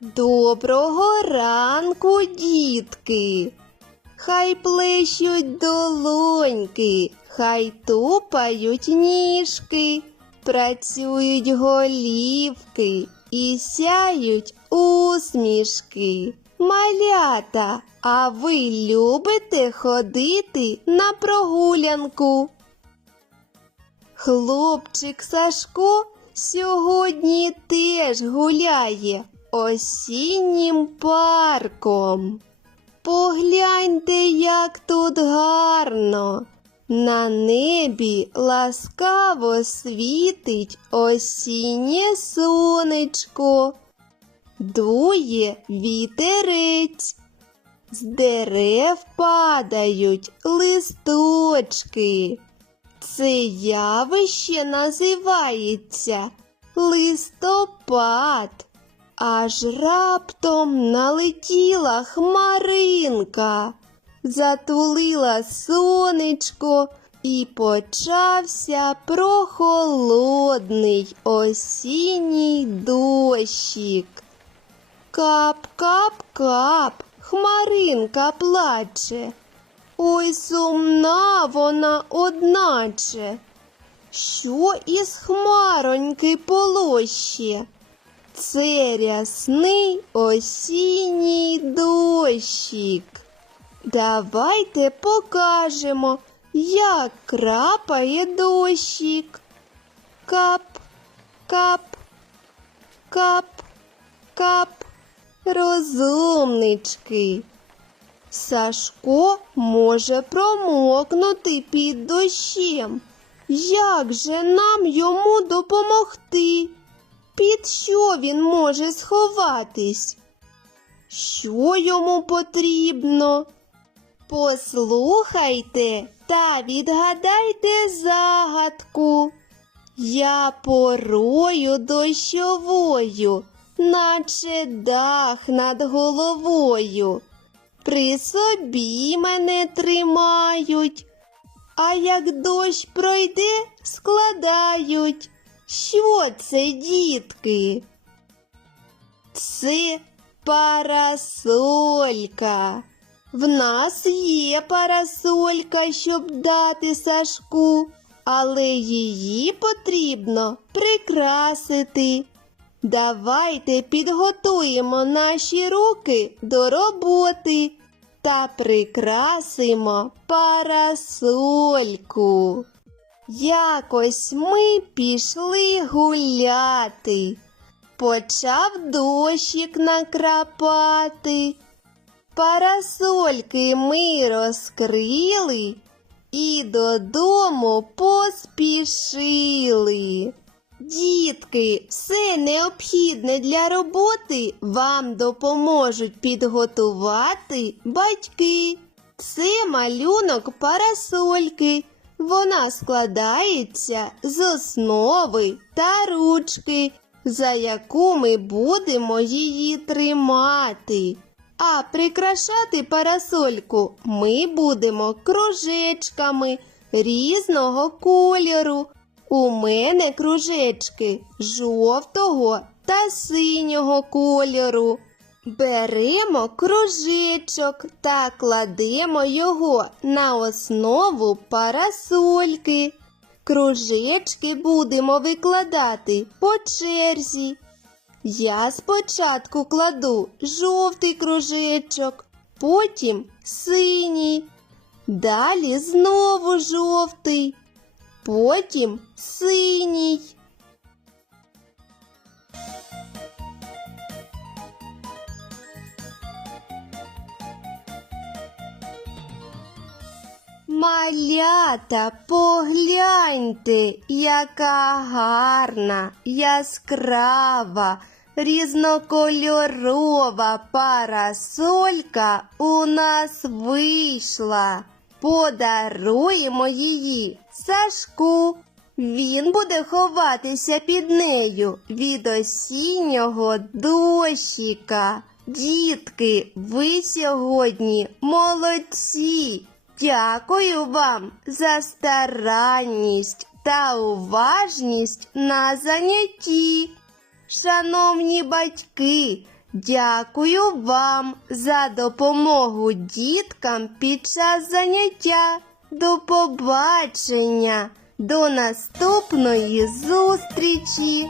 Доброго ранку, дітки. Хай плещуть долоньки, хай тупають ніжки, працюють голівки і сяють усмішки. Малята, а ви любите ходити на прогулянку? Хлопчик Сашко сьогодні теж гуляє осіннім парком. Погляньте, як тут гарно. На небі ласкаво світить осіннє сонечко. Дує вітерець. З дерев падають листочки. Це явище називається листопад. Аж раптом налетіла хмаринка, затулила сонечко і почався прохолодний осінній дощик. Кап-кап-кап, хмаринка плаче. Ой, сумна вона одначе. Що із хмароньки полоще? Це рясний осінній дощик. Давайте покажемо, як крапає дощик. Кап, кап, кап, кап, розумнички. Сашко може промокнути під дощем. Як же нам йому допомогти? Під що він може сховатись? Що йому потрібно? Послухайте та відгадайте загадку. Я порою дощовою, наче дах над головою. При собі мене тримають, а як дощ пройде, складають. Що це, дітки? Це парасолька. В нас є парасолька, щоб дати Сашку, але її потрібно прикрасити. Давайте підготуємо наші руки до роботи та прикрасимо парасольку. Якось ми пішли гуляти, почав дощик накрапати. Парасольки ми розкрили і додому поспішили. Дітки, все необхідне для роботи вам допоможуть підготувати батьки. Це малюнок парасольки. Вона складається з основи та ручки, за яку ми будемо її тримати. А прикрашати парасольку ми будемо кружечками різного кольору. У мене кружечки жовтого та синього кольору. Беремо кружечок та кладемо його на основу парасольки. Кружечки будемо викладати по черзі. Я спочатку кладу жовтий кружечок, потім синій, далі знову жовтий, потім синій. Малята, погляньте, яка гарна, яскрава, різнокольорова парасолька у нас вийшла. Подаруємо її Сашку. Він буде ховатися під нею від осіннього дощика. Дітки, ви сьогодні молодці. Дякую вам за старанність та уважність на занятті. Шановні батьки, Дякую вам за допомогу діткам під час заняття. До побачення, до наступної зустрічі!